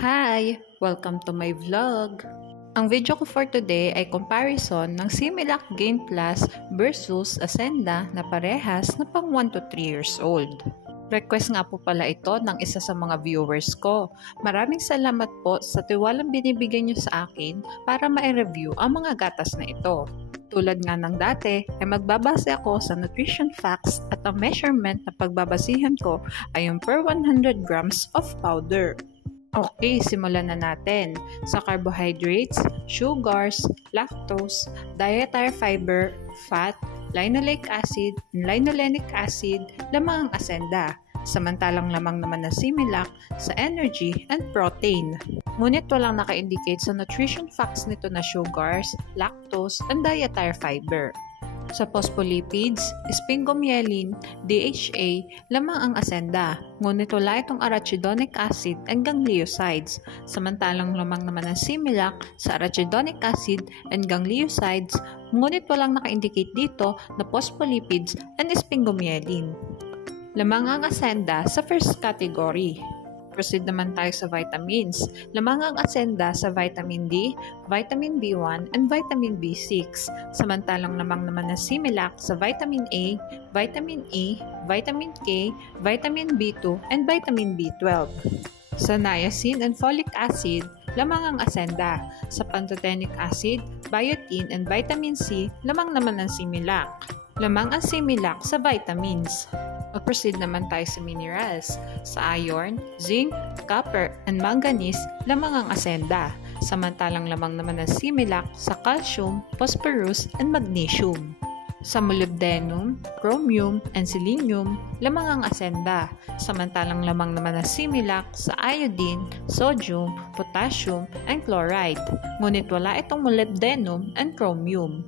Hi! Welcome to my vlog! Ang video ko for today ay comparison ng Similac Gain Plus versus Ascenda na parehas na pang 1 to 3 years old. Request nga po pala ito ng isa sa mga viewers ko. Maraming salamat po sa tiwalang binibigay niyo sa akin para ma-review ang mga gatas na ito. Tulad nga ng dati, ay magbabase ako sa nutrition facts at ang measurement na pagbabasihan ko ay yung per 100 grams of powder. Okay, simulan na natin. Sa carbohydrates, sugars, lactose, dietary fiber, fat, linoleic acid, and linolenic acid, lamang ang Ascenda. Samantalang lamang naman na Similac sa energy and protein. Ngunit walang naka-indicate sa nutrition facts nito na sugars, lactose, and dietary fiber. Sa phospholipids, sphingomyelin, DHA, lamang ang Ascenda, ngunit wala itong arachidonic acid and gangliosides, samantalang lamang naman ang Similac sa arachidonic acid and gangliosides, ngunit walang naka-indicate dito na phospholipids and sphingomyelin. Lamang ang Ascenda sa first category. Proceed naman tayo sa vitamins. Lamang ang Ascenda sa vitamin D, vitamin B1, and vitamin B6. Samantalang lamang naman na Similac sa vitamin A, vitamin E, vitamin K, vitamin B2, and vitamin B12. Sa niacin and folic acid, lamang ang Ascenda. Sa pantothenic acid, biotin, and vitamin C, lamang naman ang Similac. Lamang ang Similac sa vitamins. Mag-proceed naman tayo sa minerals. Sa iron, zinc, copper, and manganese, lamang ang Ascenda. Samantalang lamang naman ang Similac sa calcium, phosphorus, and magnesium. Sa molybdenum, chromium, and selenium, lamang ang Ascenda. Samantalang lamang naman ang Similac sa iodine, sodium, potassium, and chloride. Ngunit wala itong molybdenum and chromium.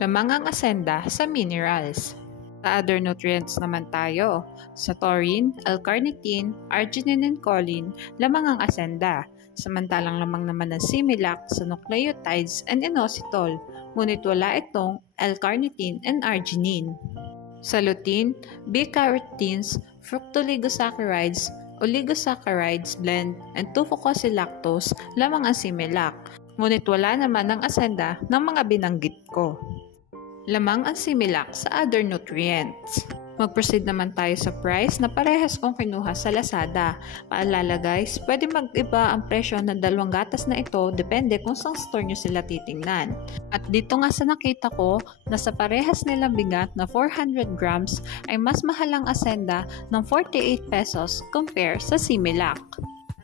Lamang ang Ascenda sa minerals. Sa other nutrients naman tayo. Sa taurine, L-carnitine, arginine, and choline, lamang ang Ascenda. Samantalang lamang naman ang Similac sa nucleotides and inositol, ngunit wala itong L-carnitine and arginine. Sa lutein, beta-carotenes, fructooligosaccharides, oligosaccharides blend, and 2-fucosylactose, lamang ang Similac, ngunit wala naman ang Ascenda ng mga binanggit ko. Lamang ang Similac sa other nutrients. Mag-proceed naman tayo sa price na parehas kong kinuha sa Lazada. Paalala guys, pwede mag-iba ang presyo ng dalawang gatas na ito depende kung saan store nyo sila titingnan. At dito nga sa nakita ko na sa parehas nilang bigat na 400 grams ay mas mahal ang Ascenda ng 48 pesos compare sa Similac.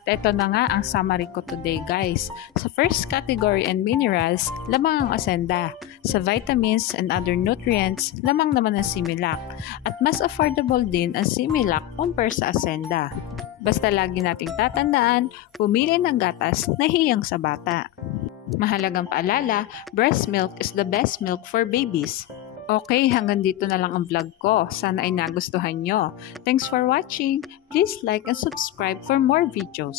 Ito na nga ang summary ko today guys. Sa first category and minerals, lamang ang Ascenda. Sa vitamins and other nutrients, lamang naman ang Similac. At mas affordable din ang Similac compare sa Ascenda. Basta lagi nating tatandaan, pumili ng gatas na hiyang sa bata. Mahalagang paalala, breast milk is the best milk for babies. Okay, hanggang dito na lang ang vlog ko. Sana ay nagustuhan nyo. Thanks for watching. Please like and subscribe for more videos.